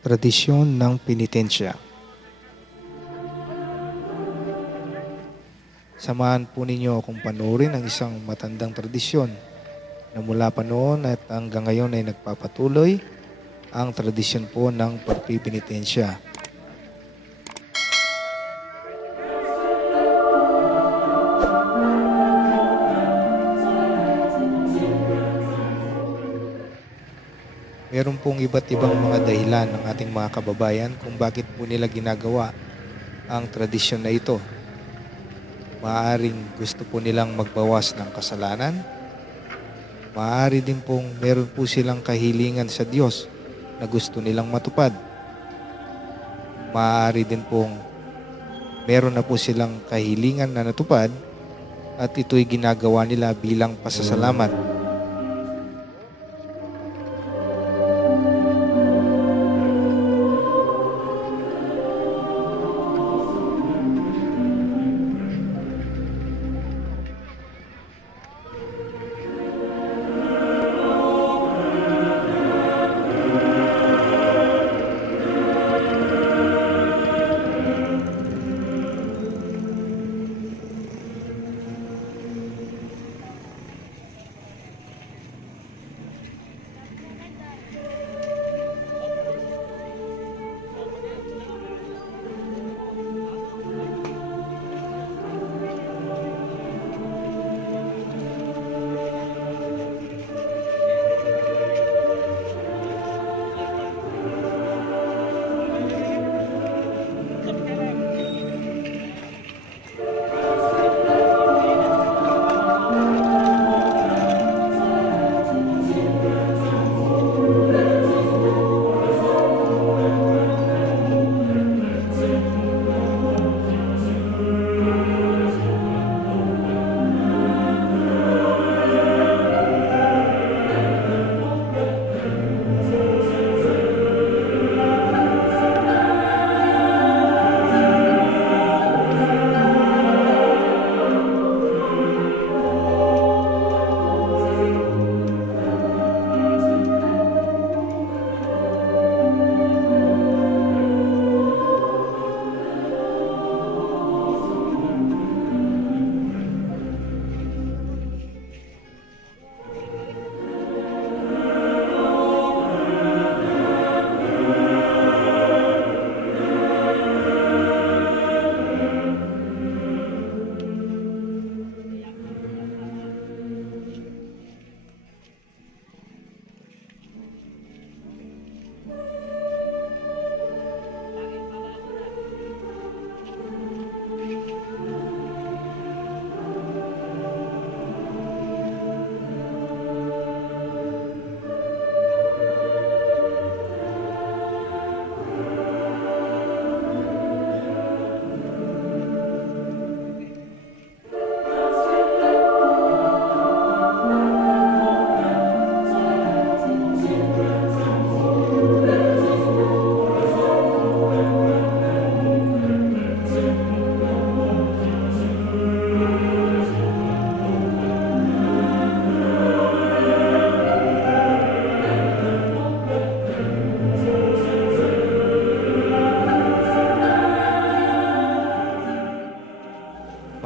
Tradisyon ng penitensya. Samahan po ninyo akong panoorin ang isang matandang tradisyon na mula pa noon at hanggang ngayon ay nagpapatuloy, ang tradisyon po ng pagpipinitensya. Meron pong iba't ibang mga dahilan ng ating mga kababayan kung bakit po nila ginagawa ang tradisyon na ito. Maaaring gusto po nilang magbawas ng kasalanan. Maaari din pong meron po silang kahilingan sa Diyos na gusto nilang matupad. Maaari din pong meron na po silang kahilingan na natupad at ito'y ginagawa nila bilang pasasalamat.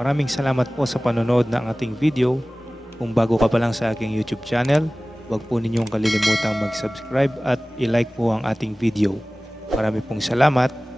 Maraming salamat po sa panonood ng ating video. Kung bago ka pa lang sa aking YouTube channel, huwag po ninyong kalilimutang mag-subscribe at i-like po ang ating video. Marami pong salamat.